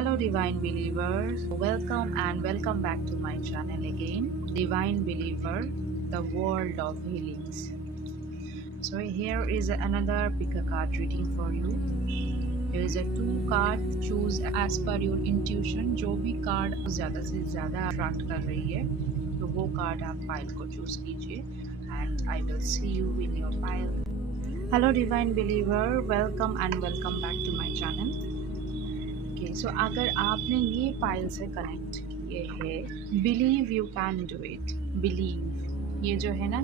Hello, divine believers. Welcome and welcome back to my channel again, Divine Believer, the world of healings. So, here is another pick a card reading for you. Here is a two card, choose as per your intuition. जो भी card ज़्यादा से ज़्यादा attract कर रही है तो वो कार्ड आप पाइल को चूज कीजिए and I will see you in your pile. Hello divine believer, welcome and welcome back to my channel. Okay, so अगर आपने ये फाइल से कनेक्ट किए है, believe you can do it. Believe, ये जो है ना,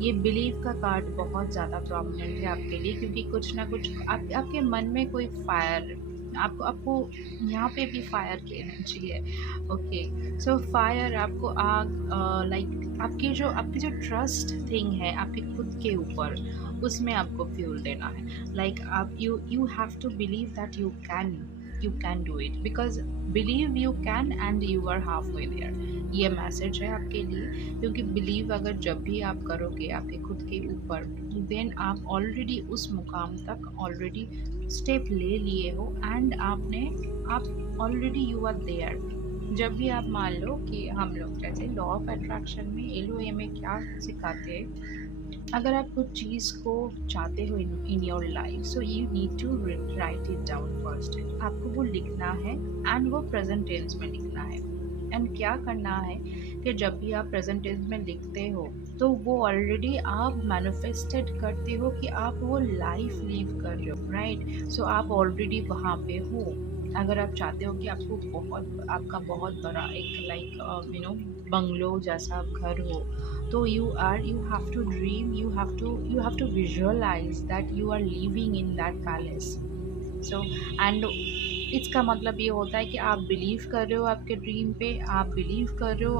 ये बिलीव का कार्ड बहुत ज़्यादा प्रॉमिनेंट है आपके लिए, क्योंकि कुछ ना कुछ आपके मन में कोई फायर, आपको यहाँ पे भी फायर की एनर्जी है. ओके, सो फायर आपको आग, लाइक आपकी जो ट्रस्ट थिंग है आपके खुद के ऊपर, उसमें आपको फ्यूल देना है. लाइक आप you have to believe that you can do it, because believe you can and you are halfway there. ये मैसेज है आपके लिए, क्योंकि बिलीव अगर जब भी आप करोगे आपके खुद के ऊपर, देन आप ऑलरेडी उस मुकाम तक ऑलरेडी स्टेप ले लिए हो एंड आप ऑलरेडी यू आर देयर. जब भी आप मान लो कि हम लोग जैसे लॉ ऑफ अट्रैक्शन में एलओए में क्या सिखाते हैं, अगर आप कुछ चीज़ को चाहते हो in your life, so you need to write it down first. आपको वो लिखना है एंड वो प्रेजेंट टेंस में लिखना है. एंड क्या करना है कि जब भी आप प्रेजेंट टेंस में लिखते हो तो वो ऑलरेडी आप मैनिफेस्टेड करते हो कि आप वो लाइफ लीव कर रहे हो, राइट. सो आप ऑलरेडी वहाँ पे हो. अगर आप चाहते हो कि आपका बहुत बड़ा एक लाइक बंगलो जैसा घर हो, तो you have to dream, you have to visualise that you are living in that palace. So and इसका मतलब ये होता है कि आप बिलीव कर रहे हो आपके ड्रीम पे, आप बिलीव कर रहे हो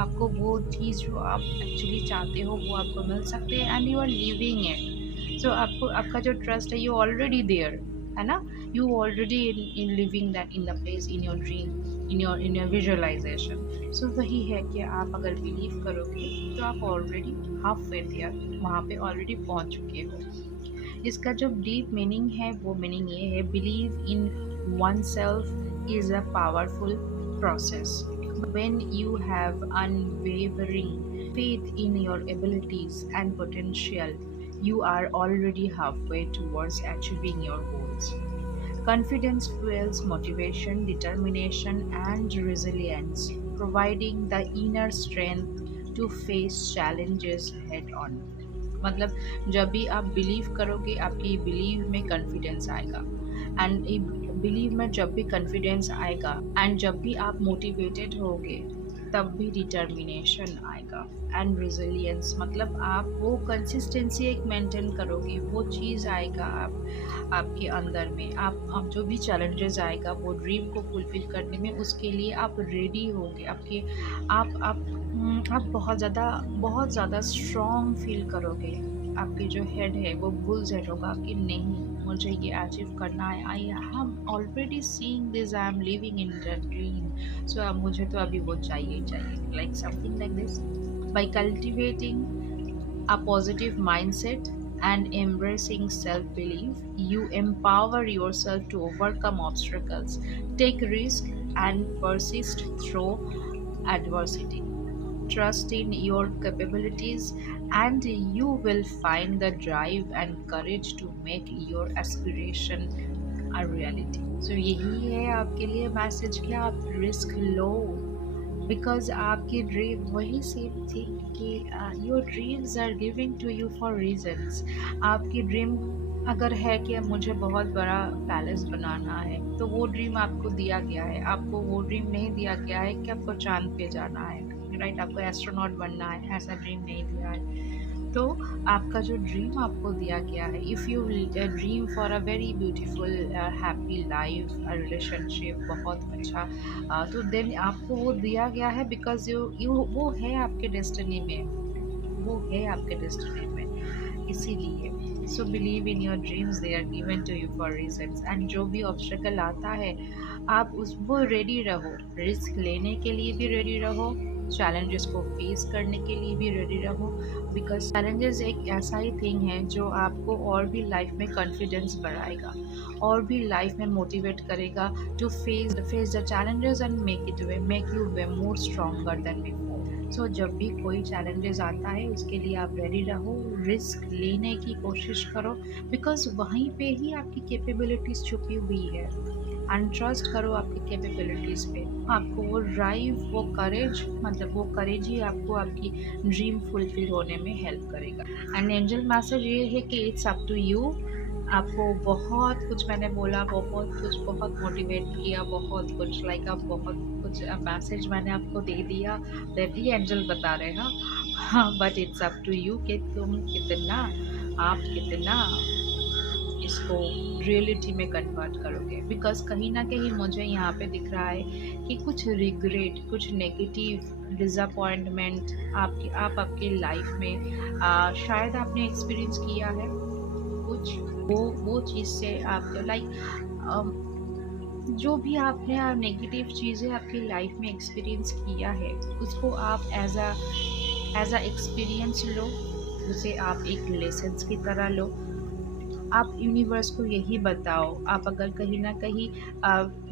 आपको वो चीज़ जो आप एक्चुअली चाहते हो वो आपको मिल सकते हैं and you are living it. So आपका जो ट्रस्ट है, यू ऑलरेडी देयर है ना. You already in living that in the place in your dream, in your visualisation. So वही है कि आप अगर बिलीव करोगे तो आप ऑलरेडी हाफ वे देयर, वहाँ पे ऑलरेडी पहुँच चुके हो. इसका जो डीप मीनिंग है वो मीनिंग ये है, believe in one self is a powerful process. When you have unwavering faith in your abilities and potential, you are already halfway towards achieving your goals. Confidence fuels motivation, determination, and resilience, providing the inner strength to face challenges head on. मतलब जब भी आप believe करोगे आपकी believe में confidence आएगा, and believe में जब भी कॉन्फिडेंस आएगा एंड जब भी आप मोटिवेटेड होगे तब भी डिटर्मिनेशन आएगा एंड रेजिलियंस. मतलब आप वो कंसिस्टेंसी एक मेंटेन करोगे, वो चीज़ आएगा आपके अंदर में. आप जो भी चैलेंजेस आएगा वो ड्रीम को फुलफिल करने में, उसके लिए आप रेडी होगे. आप बहुत ज़्यादा स्ट्रॉन्ग फील करोगे. आपके जो हेड है वो बुल सेट होगा कि नहीं, मुझे ये अचीव करना है. I am already seeing this, I am living in the dream. So अब मुझे तो अभी वो चाहिए, like something like this. By cultivating a positive mindset and embracing self-belief, you empower yourself to overcome obstacles, take risks, and persist through adversity. Trust in your capabilities, and you will find the drive and courage to make your aspiration a reality. So यही है आपके लिए message कि आप risk लो, बिकॉज आपकी dream वही सेम थी कि your dreams are giving to you for reasons. आपकी ड्रीम अगर है कि मुझे बहुत बड़ा पैलेस बनाना है, तो वो ड्रीम आपको दिया गया है. आपको वो ड्रीम नहीं दिया गया है कि आपको चांद पे जाना है, राइट. आपको एस्ट्रोनॉट बनना है, ऐसा ड्रीम नहीं दिया है. तो आपका जो ड्रीम आपको दिया गया है, if you dream for a very beautiful happy life, relationship बहुत अच्छा, तो देन आपको वो दिया गया है बिकॉज यू वो है आपके डेस्टिनी में, इसीलिए. So believe in your dreams, they are given to you for reasons. And जो भी ऑब्स्टेकल आता है आप वो रेडी रहो, रिस्क लेने के लिए भी रेडी रहो, चैलेंजेस को फेस करने के लिए भी रेडी रहो, बिकॉज चैलेंजेस एक ऐसा ही थिंग है जो आपको और भी लाइफ में कॉन्फिडेंस बढ़ाएगा, और भी लाइफ में मोटिवेट करेगा to face the challenges and make you way more stronger than before. So जब भी कोई चैलेंजेस आता है उसके लिए आप रेडी रहो, रिस्क लेने की कोशिश करो, बिकॉज वहीं पे ही आपकी कैपेबिलिटीज छुपी हुई है। एंड ट्रस्ट करो आपकी कैपेबिलिटीज़ पे। आपको वो ड्राइव, वो करेज, मतलब वो करेज ही आपको आपकी ड्रीम फुलफिल होने में हेल्प करेगा। एंड एंजल मैसेज ये है कि इट्स अप टू यू। आपको बहुत कुछ मैंने बोला, बहुत कुछ, बहुत मोटिवेट किया, बहुत कुछ लाइक आप बहुत कुछ मैसेज मैंने आपको दे दिया, दैट ही एंजल बता रहे हैं। हाँ, but it's up to you कि तुम कितना, आप कितना इसको रियलिटी में कन्वर्ट करोगे। बिकॉज कहीं ना कहीं मुझे यहाँ पे दिख रहा है कि कुछ रिग्रेट, कुछ नेगेटिव डिसअपॉइंटमेंट आप आपके लाइफ में शायद आपने एक्सपीरियंस किया है कुछ, वो चीज़ से आप लाइक जो भी आपने नेगेटिव चीज़ें आपकी लाइफ में एक्सपीरियंस किया है उसको आप एज अ एक्सपीरियंस लो, उसे आप एक लेसन्स की तरह लो। आप यूनिवर्स को यही बताओ, आप अगर कहीं ना कहीं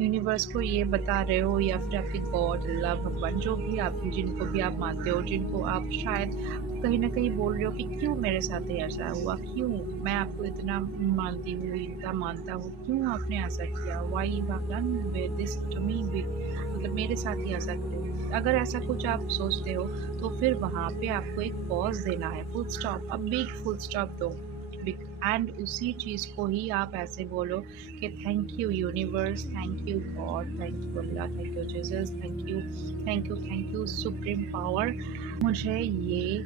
यूनिवर्स को ये बता रहे हो, या फिर आपके गॉड, अल्लाह, भगवान, जो भी आप जिनको भी आप मानते हो, जिनको आप शायद कहीं ना कहीं बोल रहे हो कि क्यों मेरे साथ ऐसा हुआ, क्यों मैं आपको इतना मानती हूँ, इतना मानता हूँ, क्यों आपने ऐसा किया, why you have done this to me, मतलब मेरे साथ ही ऐसा क्यों। अगर ऐसा कुछ आप सोचते हो तो फिर वहाँ पे आपको एक पॉज देना है, फुल स्टॉप, अब बिग फुल स्टॉप दो, एंड उसी चीज़ को ही आप ऐसे बोलो कि thank you universe, thank you God, thank you Allah, thank you Jesus, thank you supreme power, मुझे ये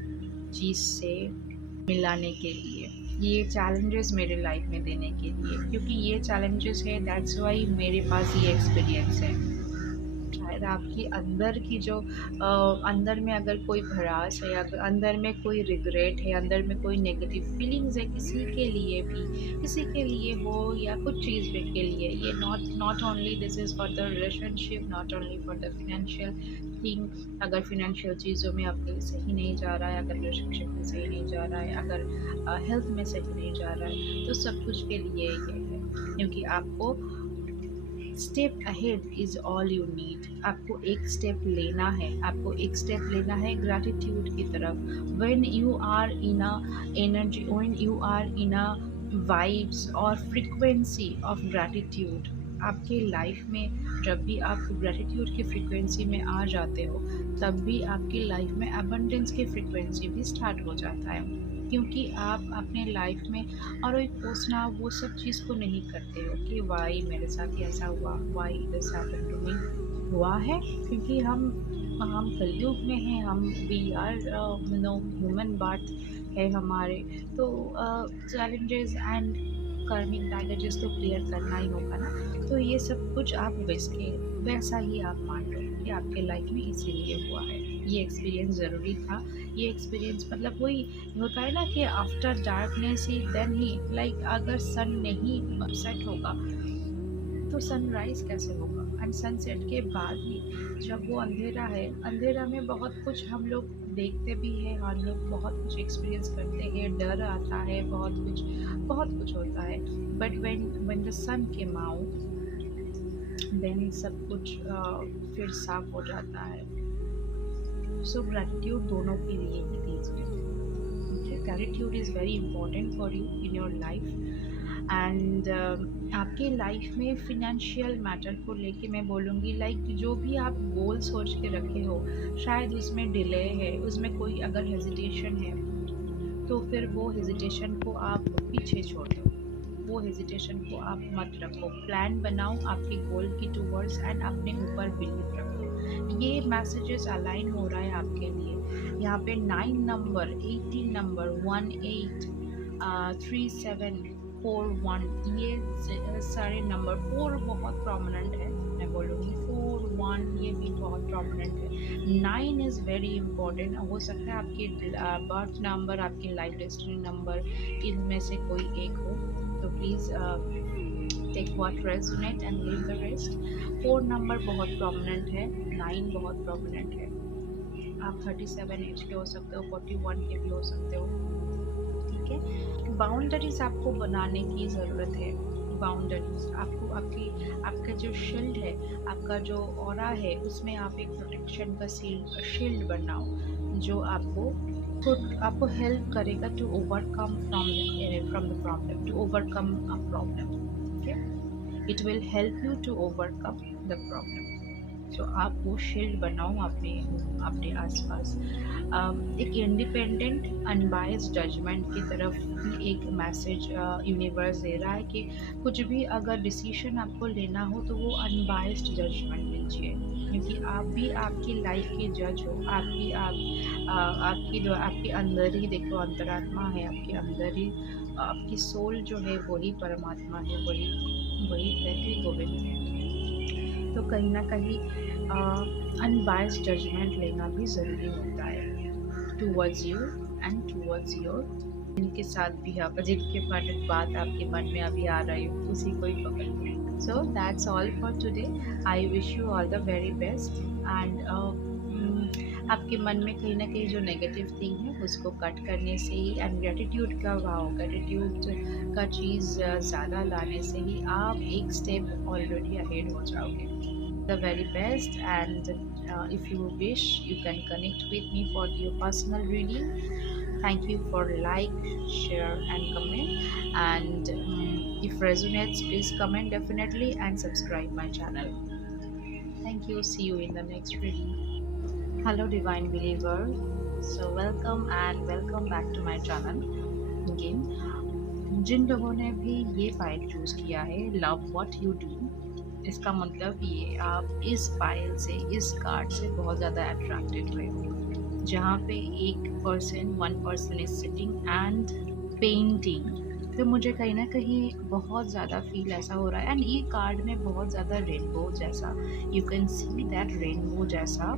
चीज़ से मिलाने के लिए, ये चैलेंजेस मेरे लाइफ में देने के लिए, क्योंकि ये चैलेंजेस है, दैट्स वाई मेरे पास ये एक्सपीरियंस है। शायद आपकी अंदर की जो अंदर में अगर कोई भड़ास है, अगर अंदर में कोई रिग्रेट है, अंदर में कोई नेगेटिव फीलिंग्स है किसी के लिए भी, किसी के लिए हो या कुछ चीज़ के लिए, ये not only this is for the relationship, not only for the financial thing. अगर फिनेंशियल चीज़ों में आपके सही नहीं जा रहा है, अगर रिलेशनशिप में सही नहीं जा रहा है, अगर हेल्थ में सही नहीं जा रहा है, तो सब कुछ के लिए ये है, क्योंकि आपको step ahead is all you need. आपको एक स्टेप लेना है, आपको एक स्टेप लेना है ग्रैटिट्यूड की तरफ। When you are in a energy, when you are in a vibes और फ्रीक्वेंसी ऑफ ग्रैटिट्यूड, आपके लाइफ में जब भी आप ग्रैटिट्यूड की फ्रीक्वेंसी में आ जाते हो, तब भी आपकी लाइफ में अबंडेंस की फ्रीक्वेंसी भी स्टार्ट हो जाता है, क्योंकि आप अपने लाइफ में और एक कोसना वो सब चीज़ को नहीं करते हो कि वाई मेरे साथ ऐसा हुआ, why this happened to me. हुआ है क्योंकि हम कलयुग में हैं, हम we are no human birth है हमारे, तो चैलेंजेस एंड कर्मिक बैगेजेस तो क्लियर करना ही होगा ना। तो ये सब कुछ आप वैसा ही आप मान लो कि आपके लाइफ में इसीलिए हुआ है, ये एक्सपीरियंस ज़रूरी था। ये एक्सपीरियंस मतलब वही होता है ना कि आफ्टर डार्कनेस ही देन ही, लाइक अगर सन नहीं सेट होगा तो सनराइज कैसे होगा, एंड सनसेट के बाद ही जब वो अंधेरा है, अंधेरा में बहुत कुछ हम लोग देखते भी हैं, हम लोग बहुत कुछ एक्सपीरियंस करते हैं, डर आता है, बहुत कुछ होता है, but when the sun came out then सब कुछ फिर साफ हो जाता है। सो ग्रैटिट्यूड दोनों के लिए ही दीजिए। Gratitude is very important for you in your life. And आपके लाइफ में फिनेंशियल मैटर को लेके मैं बोलूँगी, लाइक जो भी आप गोल सोच के रखे हो, शायद उसमें डिले है, उसमें कोई अगर हेजिटेशन है तो फिर वो हेजिटेशन को आप पीछे छोड़ दो, वो हेजिटेशन को आप मत रखो, प्लान बनाओ आपके गोल की टूवर्ड्स एंड अपने ऊपर बिलीव रखो। ये मैसेजेस अलाइन हो रहा है आपके लिए। यहाँ पे 9 नंबर, 18 नंबर, 18, 3741, ये सारे नंबर, 4 बहुत प्रोमिनेंट है, मैं बोलूँगी 4, 1 ये भी बहुत प्रोमिनेंट है। 9 इज़ वेरी इंपॉर्टेंट। हो सकता है आपकी बर्थ नंबर, आपकी लाइफ डेस्टिनी नंबर, इनमें से कोई एक हो, तो please take what resonate and leave the rest. 4 number बहुत प्रोमिनेंट है, 9 बहुत प्रोमिनेंट है। आप 37 एज के हो सकते हो, 41 के भी हो सकते हो, ठीक है। बाउंड्रीज आपको बनाने की ज़रूरत है। बाउंड्रीज आपको आपका जो शील्ड है, आपका जो ऑरा है, उसमें आप एक प्रोटेक्शन का शील्ड बनाओ, जो आपको हेल्प करेगा to overcome from the problem, to overcome a problem. Okay, it will help you to overcome the problem. So आप वो शील्ड बनाओ अपने अपने आसपास। एक इंडिपेंडेंट अनबायस्ड जजमेंट की तरफ भी एक मैसेज यूनिवर्स दे रहा है कि कुछ भी अगर डिसीजन आपको लेना हो तो वो अनबायस्ड जजमेंट लीजिए, क्योंकि आप भी आपकी लाइफ के जज हो। आपके अंदर ही देखो अंतरात्मा है, आपके अंदर ही आपकी सोल जो है वही परमात्मा है, वही वही कहते गोविंद है। तो कहीं ना कहीं अनबायस्ड जजमेंट लेना भी ज़रूरी होता है towards you and towards your जिनके साथ भी आप जिनके बात आपके मन में अभी आ रही हो उसी को ही पकड़ लो। So that's all for today. I wish you all the very best and आपके मन में कहीं ना कहीं जो नेगेटिव थिंग है उसको कट करने से ही एंड ग्रेटिट्यूड ग्रेटिट्यूड का चीज़ ज़्यादा लाने से ही आप एक स्टेप ऑलरेडी अहेड हो जाओगे। The very best, and if you wish you can connect with me for your personal reading. Thank you for like, share and comment, and if resonates please comment definitely and subscribe my channel. Thank you, see you in the next reading. Hello divine believer, so welcome and welcome back to my channel again. जिन लोगों ने भी ये file choose किया है love what you do, इसका मतलब ये आप इस फाइल से, इस कार्ड से बहुत ज़्यादा अट्रैक्टेड हुए हो, जहाँ पे one person is sitting and painting. तो मुझे कहीं ना कहीं बहुत ज़्यादा फील ऐसा हो रहा है एंड ये कार्ड में बहुत ज़्यादा रेनबो जैसा, you can see that rainbow जैसा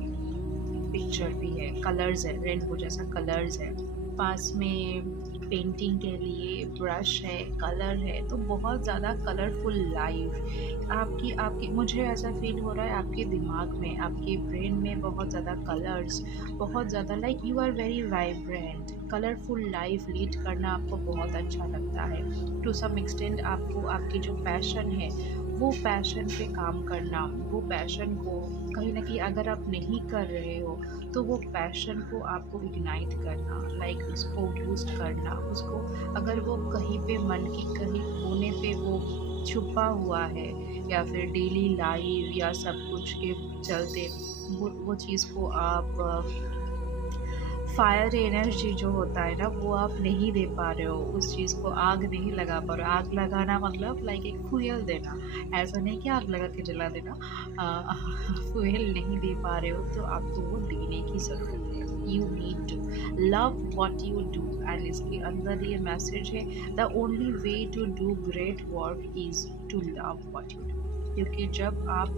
पिक्चर भी है, कलर्स है, रेनबो जैसा कलर्स है, पास में पेंटिंग के लिए ब्रश है, कलर है, तो बहुत ज़्यादा कलरफुल लाइफ आपकी मुझे ऐसा फील हो रहा है आपके दिमाग में, आपके ब्रेन में बहुत ज़्यादा कलर्स, बहुत ज़्यादा like you are very vibrant, colourful life lead करना आपको बहुत अच्छा लगता है। टू सम एक्सटेंट आपको आपकी जो पैशन है वो पैशन पे काम करना, वो पैशन को कहीं ना कहीं अगर आप नहीं कर रहे हो तो वो पैशन को आपको इग्नाइट करना, लाइक उसको बूस्ट करना, उसको अगर वो कहीं पे मन की कहीं कोने पे वो छुपा हुआ है या फिर डेली लाइफ या सब कुछ के चलते वो चीज़ को आप फायर एनर्जी जो होता है ना वो आप नहीं दे पा रहे हो, उस चीज़ को आग नहीं लगा पा रहे हो। आग लगाना मतलब लाइक एक फ्यूल देना, ऐसा नहीं कि आग लगा के जला देना, फ्यूल नहीं दे पा रहे हो तो आपको वो देने की ज़रूरत है। You need to love what you do and इसके अंदर ये मैसेज है, the only way to do great work is to love what you do. क्योंकि जब आप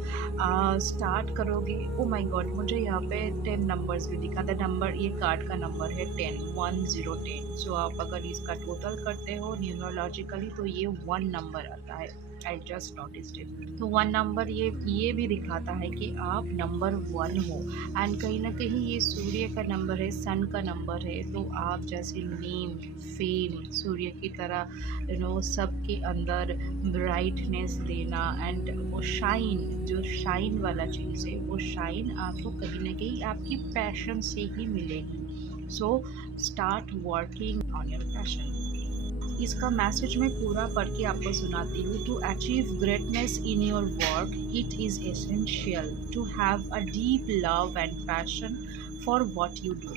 स्टार्ट करोगे, ओ माय गॉड मुझे यहाँ पे 10 नंबर्स भी दिखा, द नंबर ये कार्ड का नंबर है 10 सो आप अगर इसका टोटल करते हो न्यूमरोलॉजिकली तो ये 1 नंबर आता है। I just noticed it. तो 1 नंबर ये भी दिखाता है कि आप नंबर 1 हो एंड कहीं ना कहीं ये सूर्य का नंबर है, सन का नंबर है, तो आप जैसे नेम फेम सूर्य की तरह सबके अंदर ब्राइटनेस देना एंड वो शाइन, जो शाइन वाला चीज़ है वो शाइन आपको कहीं ना कहीं आपकी पैशन से ही मिलेगी। So start working on your passion. इसका मैसेज मैं पूरा पढ़ के आपको सुनाती हूँ। To achieve greatness in your work it is essential to have a deep love and passion for what you do.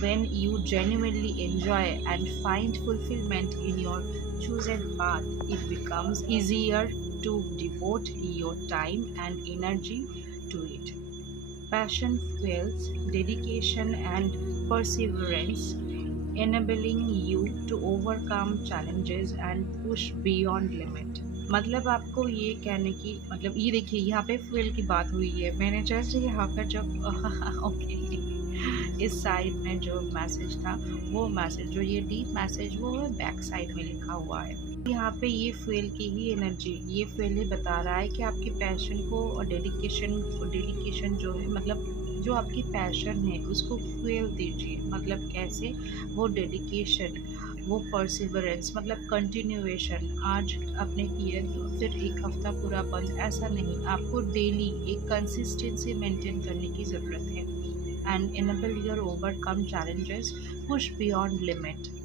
When you genuinely enjoy and find fulfillment in your chosen path, it becomes easier to devote your time and energy to it. Passion fuels dedication and perseverance, enabling you to overcome challenges and push beyond limit. मतलब आपको ये कहने की मतलब ये देखिए यहाँ पे फ्यूल की बात हुई है, मैंने जस्ट यहाँ पर जब ओके इस साइड में जो मैसेज था वो मैसेज, जो ये डीप मैसेज वो बैक साइड में लिखा हुआ है। यहाँ पे ये फ्यूल की ही एनर्जी, ये फ्यूल ही बता रहा है कि आपकी पैशन को और डेडिकेशन जो है मतलब जो आपकी पैशन है उसको फ्यूल दीजिए। मतलब कैसे? वो डेडिकेशन, वो परसिवरेंस, मतलब कंटिन्यूएशन। आज आपने किया तो फिर एक हफ्ता पूरा बंद, ऐसा नहीं। आपको डेली एक कंसिस्टेंसी मेंटेन करने की ज़रूरत है। And enable your overcome challenges, push beyond limit.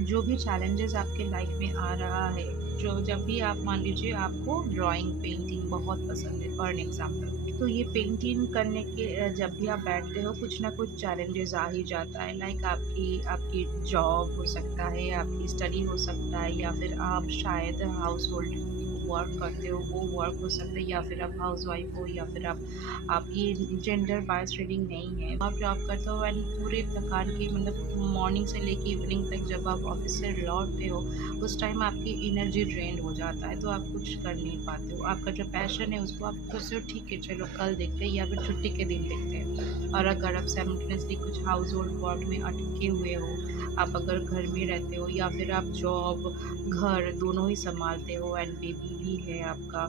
जो भी चैलेंजेस आपके लाइफ में आ रहा है, जो जब भी आप मान लीजिए आपको ड्राइंग पेंटिंग बहुत पसंद है फॉर एन एग्जाम्पल, तो ये पेंटिंग करने के जब भी आप बैठते हो कुछ ना कुछ चैलेंजेस आ ही जाता है। लाइक आपकी आपकी जॉब हो सकता है, आपकी स्टडी हो सकता है, या फिर आप शायद हाउस होल्ड वर्क करते हो, वो वर्क हो सकता है, या फिर आप हाउस वाइफ हो, या फिर आपकी जेंडर बायस रीडिंग नहीं है, आप जॉब करते हो एंड पूरे प्रकार की, मतलब मॉर्निंग से लेके इवनिंग तक जब आप ऑफिस से लौटते हो उस टाइम आपकी एनर्जी ड्रेन हो जाता है, तो आप कुछ कर नहीं पाते हो। आपका जो पैशन है उसको आप सोचते हो ठीक है चलो कल देखते हैं, या फिर छुट्टी के दिन देखते हैं। और अगर आप साइमल्टेनियसली कुछ हाउस होल्ड वर्क में अटके हुए हो, आप अगर घर में रहते हो या फिर आप जॉब घर दोनों ही संभालते हो एंड बेबी भी है आपका,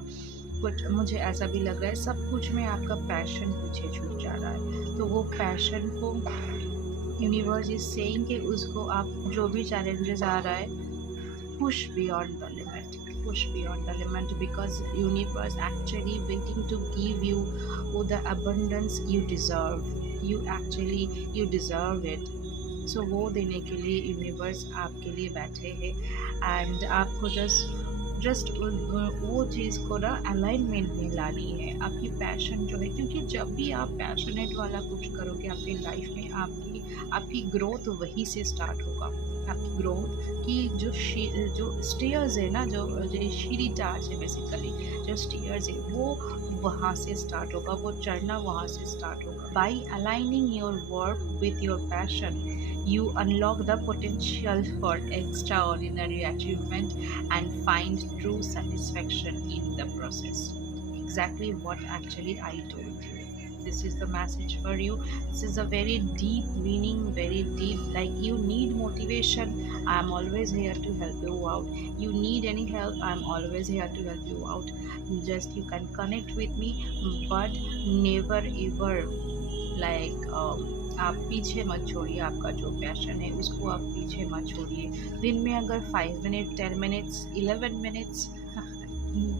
कुछ मुझे ऐसा भी लग रहा है सब कुछ में आपका पैशन पीछे छूट जा रहा है। तो वो पैशन को यूनिवर्स इज सेइंग कि उसको आप जो भी चैलेंजेस आ रहा है, push beyond the limit, push beyond the limit, because universe actually waiting to give you the abundance you deserve, you deserve it। सो वो देने के लिए यूनिवर्स आपके लिए बैठे हैं एंड आपको जस्ट वो चीज़ को ना अलाइनमेंट में लानी है, आपकी पैशन जो है। क्योंकि जब भी आप पैशनेट वाला कुछ करोगे आपकी लाइफ में, आपकी ग्रोथ वहीं से स्टार्ट होगा। आपकी ग्रोथ की जो स्टेयर्स है ना, जो सीढ़ी टार्च है बेसिकली, जो स्टेयर्स है वो वहाँ से स्टार्ट होगा, वो चढ़ना वहाँ से स्टार्ट होगा। By aligning your work with your passion, you unlock the potential for extraordinary achievement and find true satisfaction in the process। Exactly what actually I told you. This is the message for you. This is a very deep meaning, very deep, like you need motivation, I am always here to help you out. You need any help, I am always here to help you out। Just you can connect with me, but never ever like आप पीछे मत छोड़िए। आपका जो passion है उसको आप पीछे मत छोड़िए। दिन में अगर 5 मिनट, 10 मिनट्स, 11 मिनट्स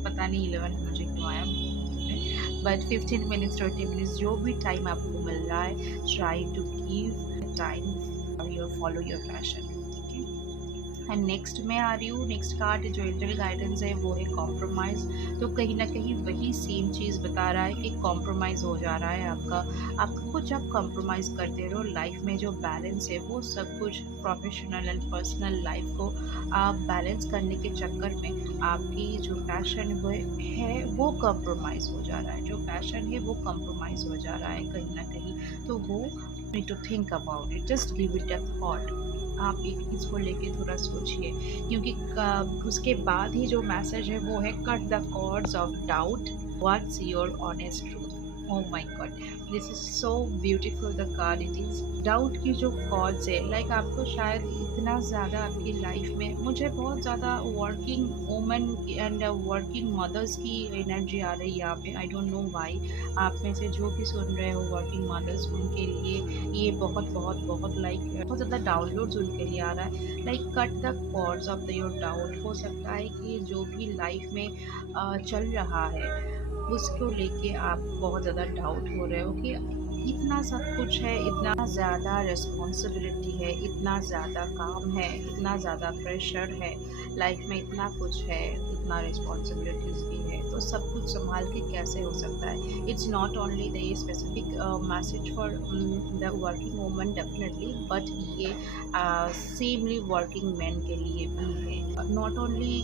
पता नहीं 11 मुझे क्यों आया, बट 15 मिनट्स, 20 मिनट्स, जो भी टाइम आपको मिल रहा है, try to give time follow your passion. And next मैं आ रही हूँ, नेक्स्ट कार्ड जो एंजल गाइडेंस है वो है कॉम्प्रोमाइज़। तो कहीं ना कहीं वही सेम चीज़ बता रहा है कि कॉम्प्रोमाइज़ हो जा रहा है आपका कुछ आप कॉम्प्रोमाइज़ करते रहो। लाइफ में जो बैलेंस है वो सब कुछ प्रोफेशनल एंड पर्सनल लाइफ को आप बैलेंस करने के चक्कर में आपकी जो पैशन है वो कॉम्प्रोमाइज़ हो जा रहा है। जो पैशन है वो कॉम्प्रोमाइज़ हो जा रहा है कहीं ना कहीं। तो वो need to think about it, just give it a thought. आप एक चीज़ को लेके थोड़ा सोचिए, क्योंकि उसके बाद ही जो मैसेज है वो है cut the cords of doubt, what's your honest truth. Oh my God, this is so beautiful the card it is. Doubt की जो कॉर्ड्स है, लाइक आपको शायद इतना ज़्यादा आपकी लाइफ में, मुझे बहुत ज़्यादा working women and working mothers की एनर्जी आ रही है यहाँ पे। I don't know why. आप में से जो भी सुन रहे हो वर्किंग मदर्स, उनके लिए ये बहुत बहुत बहुत लाइक बहुत ज़्यादा डाउनलोड्स उनके लिए आ रहा है। Like cut the cords of your doubt. हो सकता है कि जो भी लाइफ में चल रहा है उसको लेके आप बहुत ज़्यादा डाउट हो रहे हो कि इतना सब कुछ है, इतना ज़्यादा रिस्पॉन्सिबिलिटी है, इतना ज़्यादा काम है, इतना ज़्यादा प्रेशर है, लाइफ में इतना कुछ है, इतना रिस्पॉन्सिबिलिटीज़ भी है, तो सब कुछ संभाल के कैसे हो सकता है। It's not only the specific message for the working woman definitely, but ये सेमली वर्किंग मैन के लिए भी है। Not only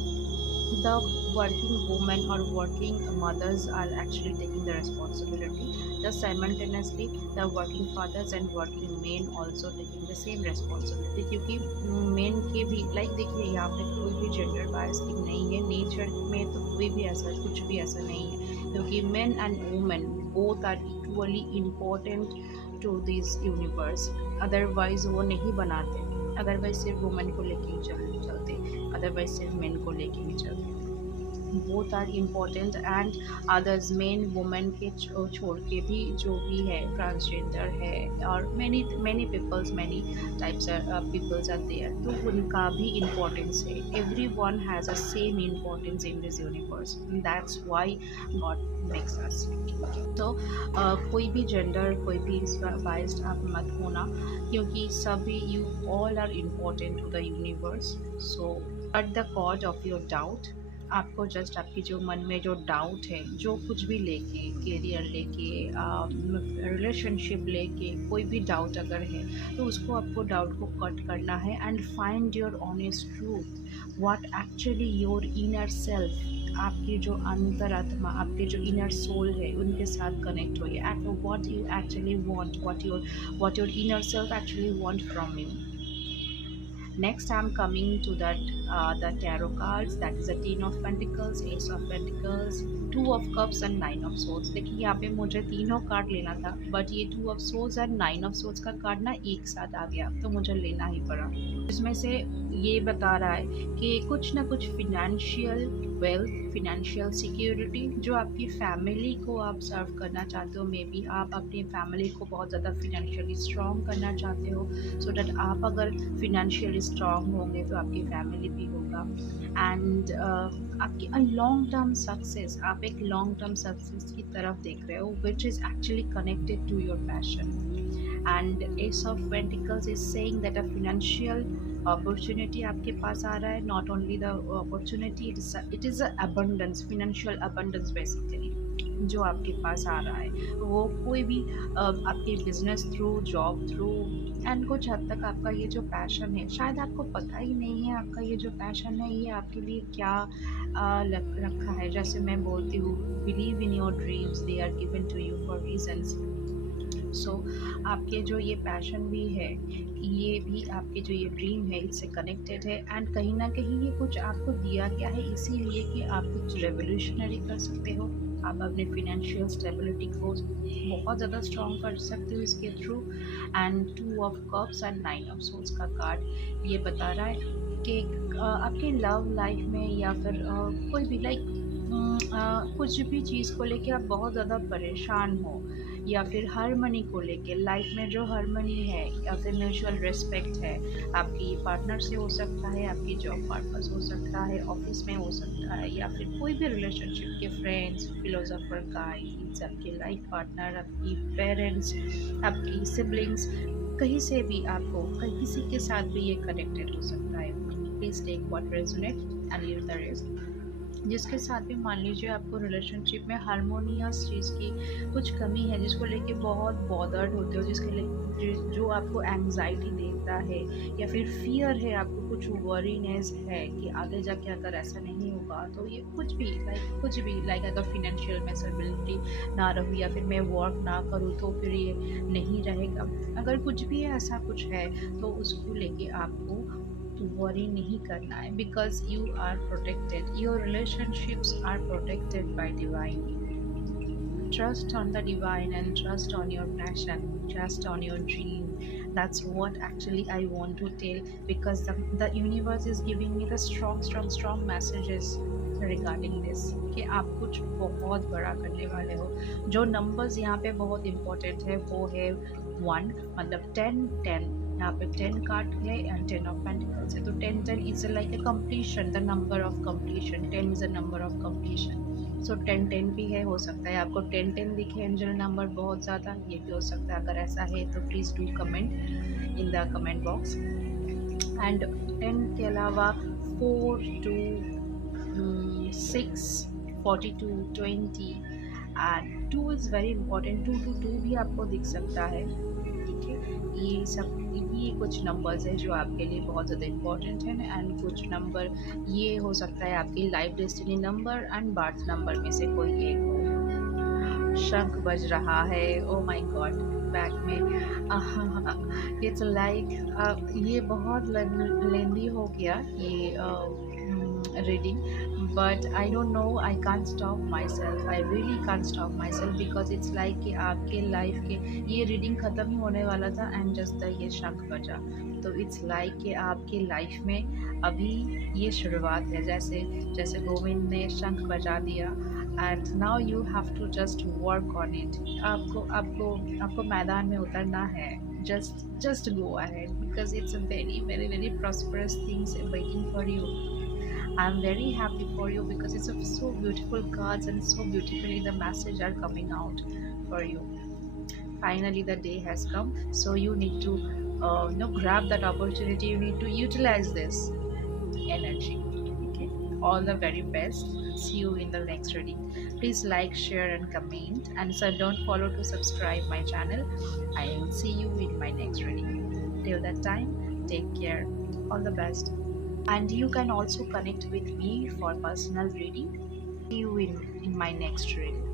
the working women or working mothers are actually taking the responsibility, the simultaneously the working fathers and working men also taking the same responsibility। क्योंकि men के भी like देखिए यहाँ पे कोई भी जेंडर बायस थिंग नहीं है, नेचर में तो कोई भी ऐसा कुछ भी ऐसा नहीं है, क्योंकि men and women both are equally important to this universe। Otherwise वो नहीं बनाते, अदरवाइज सिर्फ वुमेन को लेके ही चलते, अदरवाइज सिर्फ मेन को लेके ही चलते। Both are important and others men women के छोड़ के भी जो भी है ट्रांसजेंडर है और many many peoples many types peoples are there, तो उनका भी इम्पोर्टेंस है। Everyone has a same importance in this universe, that's why God makes us. तो कोई भी जेंडर कोई भी बाइस्ड आप मत होना, क्योंकि सभी you all are important to the universe. So at the cause of your doubt, आपको जस्ट आपकी जो मन में जो डाउट है, जो कुछ भी लेके, करियर लेके, रिलेशनशिप लेके कोई भी डाउट अगर है, तो उसको आपको डाउट को कट करना है and find your honest truth, what actually your inner self, आपकी जो अंतरात्मा, आपके जो इनर सोल है, उनके साथ कनेक्ट होइए at what you actually want, what your inner self actually want from you. Next, I'm coming to that the tarot cards. That is a Ten of Pentacles, Ace of Pentacles, Two of Cups and Nine of Swords. देखिए यहाँ पे मुझे तीनों card लेना था, but ये Two of Swords और Nine of Swords का कार्ड ना एक साथ आ गया, तो मुझे लेना ही पड़ा। इसमें से ये बता रहा है कि कुछ ना कुछ फिनेंशियल वेल्थ, फिनेंशियल सिक्योरिटी जो आपकी फैमिली को आप सर्व करना चाहते हो, मे बी आप अपनी फैमिली को बहुत ज़्यादा फिनेंशियली स्ट्रॉन्ग करना चाहते हो, सो डैट आप अगर फिनेंशियली स्ट्रॉन्ग होंगे तो आपकी फैमिली भी होगा। एंड आपकी लॉन्ग टर्म सक्सेस, आप एक लॉन्ग टर्म सक्सेस की तरफ देख रहे हो, which is actually connected to your passion. And ace of pentacles is saying that a financial opportunity आपके पास आ रहा है, not only the opportunity, it is abundance, financial abundance basically जो आपके पास आ रहा है, वो कोई भी आपके business through, job through, and कुछ हद तक आपका ये जो पैशन है, शायद आपको पता ही नहीं है आपका ये जो पैशन है ये आपके लिए क्या रखा है। जैसे मैं बोलती हूँ, believe in your dreams, they are given to you for reasons. So आपके जो ये पैशन भी है, ये भी आपके जो ये ड्रीम है, इससे कनेक्टेड है, एंड कहीं ना कहीं ये कुछ आपको दिया गया है इसीलिए कि आप कुछ रेवोल्यूशनरी कर सकते हो, आप अपने फिनेंशियल स्टेबिलिटी को बहुत ज़्यादा स्ट्रॉन्ग कर सकते हो इसके through. And two of cups and nine of souls का कार्ड ये बता रहा है कि आपके लव लाइफ में या फिर कोई भी लाइक कुछ भी चीज़ को लेके आप बहुत ज़्यादा परेशान हो, या फिर हारमनी को लेके, लाइफ में जो हारमनी है या फिर म्यूचुअल रिस्पेक्ट है, आपकी पार्टनर से हो सकता है, आपकी जॉब पार्टनर हो सकता है, ऑफिस में हो सकता है, या फिर कोई भी रिलेशनशिप के फ्रेंड्स, फिलोसोफर गाइड्स, आपके लाइफ पार्टनर, आपकी पेरेंट्स, आपकी सिबलिंग्स, कहीं से भी आपको किसी के साथ भी ये कनेक्टेड हो सकता है। Please take what resonate and leave the rest. जिसके साथ भी मान लीजिए आपको रिलेशनशिप में हारमोनियस चीज़ की कुछ कमी है, जिसको लेके बहुत बॉदर्ड होते हो, जिसके लिए जो आपको एंग्जाइटी देता है, या फिर फियर है, आपको कुछ वरीनेस है कि आगे जाके अगर ऐसा नहीं होगा तो ये कुछ भी लाइक अगर फिनेंशियल में स्टेबिलिटी ना रही, या फिर मैं वर्क ना करूँ तो फिर ये नहीं रहेगा, अगर कुछ भी ऐसा कुछ है तो उसको लेके आपको वरी नहीं करना है, because you are protected, your relationships are protected by divine. Trust on the divine and trust on your passion, trust on your dream. That's what actually I want to tell, because the universe is giving me the strong messages regarding this कि आप कुछ बहुत बड़ा करने वाले हो। जो numbers यहाँ पे बहुत इम्पोर्टेंट है वो है 1, मतलब 10, यहाँ पे 10 कार्ड है एंड 10 ऑफ पेंटिकल्स है, तो 10 is like a completion, the number of completion, 10 is a number of completion. So 10 भी है, हो सकता है आपको 10 दिखे एंजल नंबर बहुत ज़्यादा, ये भी हो सकता है। अगर ऐसा है तो please do comment in the comment box. And 10 के अलावा 4, 2, 6, 42, 20 एंड 2 इज़ वेरी इंपॉर्टेंट, 2 भी आपको दिख सकता है। ठीक है, ये कुछ नंबर्स है जो आपके लिए बहुत ज़्यादा इम्पोर्टेंट है, एंड कुछ नंबर ये हो सकता है आपकी life destiny number and birth number में से कोई एक हो। शंख बज रहा है, ओ माय गॉड, बैक में इट्स लाइक ये बहुत लेंदी हो गया ये reading, but I don't know, I can't stop myself, I really can't stop myself, because it's like कि आपके लाइफ के ये रीडिंग ख़त्म ही होने वाला था एंड जस्ट ये शंख बजा, तो इट्स लाइक कि आपके लाइफ में अभी ये शुरुआत है, जैसे जैसे गोविंद ने शंख बजा दिया and now you have to just work on it. आपको आपको आपको मैदान में उतरना है, just go ahead, because it's a very prosperous things waiting for you। I'm very happy for you because it's a so beautiful cards and so beautifully the message are coming out for you. Finally, the day has come, so you need to grab that opportunity. You need to utilize this energy. Okay, all the very best. See you in the next reading. Please like, share, and comment. And so don't follow to subscribe my channel. I will see you in my next reading. Till that time, take care. All the best. And you can also connect with me for personal reading. See you in my next reading.